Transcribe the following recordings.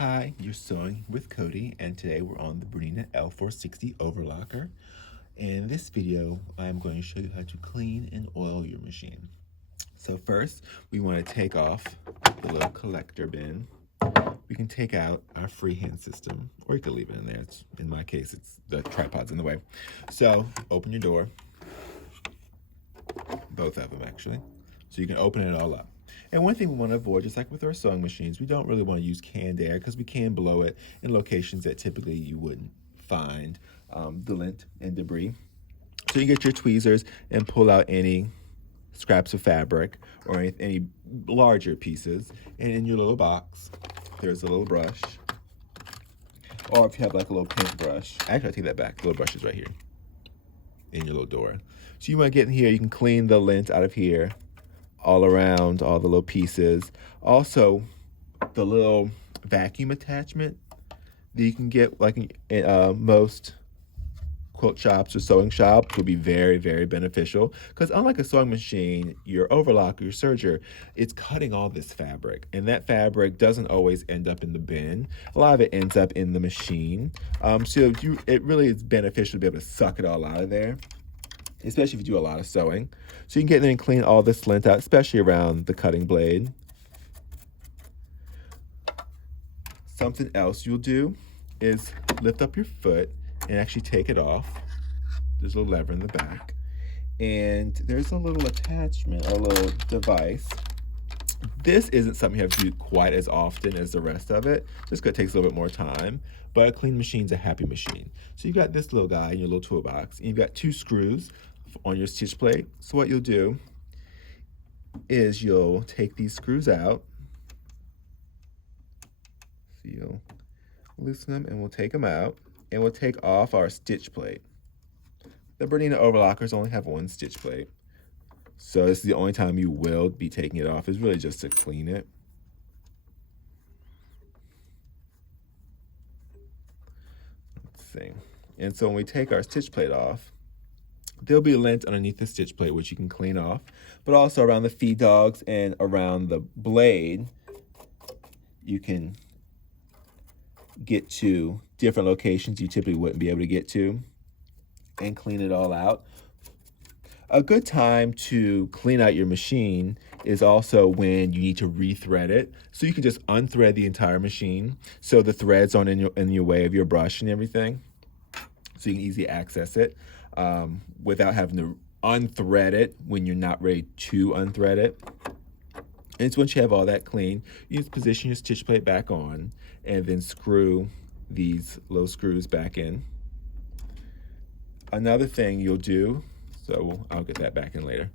Hi, you're sewing with Cody, and today we're on the BERNINA L460 overlocker. In this video, I'm going to show you how to clean and oil your machine. So first, we want to take off the little collector bin. We can take out our freehand system, or you can leave it in there. In my case, it's the tripod's in the way. So open your door, both of them actually, so you can open it all up. And one thing we want to avoid, just like with our sewing machines, we don't really want to use canned air because we can blow it in locations that typically you wouldn't find the lint and debris. So you get your tweezers and pull out any scraps of fabric or any larger pieces. And in your little box, there's a little brush. Or if you have like a little paintbrush, actually I'll take that back, the little brush is right here in your little door. So you want to get in here, you can clean the lint out of here, all around, all the little pieces. Also, the little vacuum attachment that you can get like in most quilt shops or sewing shops will be very, very beneficial because unlike a sewing machine, your overlocker, your serger, it's cutting all this fabric, and that fabric doesn't always end up in the bin. A lot of it ends up in the machine. So it really is beneficial to be able to suck it all out of there, especially if you do a lot of sewing. So you can get in there and clean all this lint out, especially around the cutting blade. Something else you'll do is lift up your foot and actually take it off. There's a lever in the back. And there's a little attachment, a little device. This isn't something you have to do quite as often as the rest of it, just because it takes a little bit more time. But a clean machine's a happy machine. So you got this little guy in your little toolbox, and you've got 2 screws on your stitch plate. So what you'll do is you'll take these screws out. So you'll loosen them and we'll take them out, and we'll take off our stitch plate. The BERNINA overlockers only have 1 stitch plate, so this is the only time you will be taking it off, is really just to clean it. Let's see. And so when we take our stitch plate off, there'll be lint underneath the stitch plate, which you can clean off, but also around the feed dogs and around the blade, you can get to different locations you typically wouldn't be able to get to and clean it all out. A good time to clean out your machine is also when you need to rethread it. So you can just unthread the entire machine so the threads aren't in your way of your brush and everything. So you can easily access it without having to unthread it when you're not ready to unthread it. And so once you have all that clean, you just position your stitch plate back on and then screw these little screws back in. Another thing you'll do, so I'll get that back in later,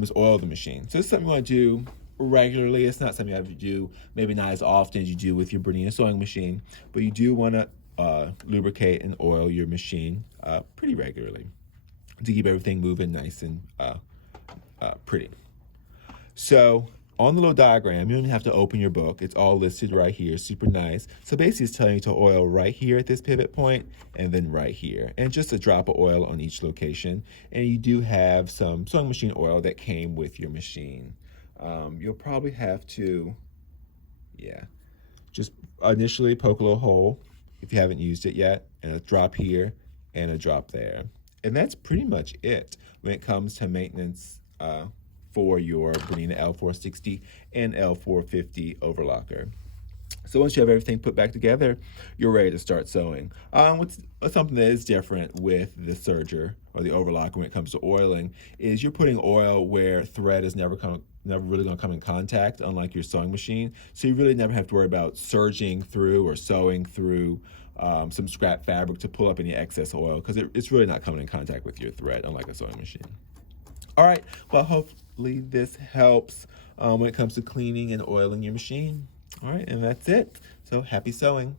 is oil the machine. So this is something you want to do regularly. It's not something you have to do, maybe not as often as you do with your BERNINA sewing machine, but you do want to lubricate and oil your machine pretty regularly to keep everything moving nice and pretty. So on the little diagram, you don't have to open your book. It's all listed right here, super nice. So basically it's telling you to oil right here at this pivot point and then right here. And just a drop of oil on each location. And you do have some sewing machine oil that came with your machine. You'll probably have to, just initially poke a little hole if you haven't used it yet, and a drop here and a drop there. And that's pretty much it when it comes to maintenance for your BERNINA L460 and L450 overlocker. So once you have everything put back together, you're ready to start sewing. What's something that is different with the serger or the overlocker when it comes to oiling is you're putting oil where thread is never really going to come in contact, unlike your sewing machine. So you really never have to worry about serging through or sewing through some scrap fabric to pull up any excess oil, because it's really not coming in contact with your thread, unlike a sewing machine. All right, well, hopefully this helps when it comes to cleaning and oiling your machine. All right, and that's it. So happy sewing.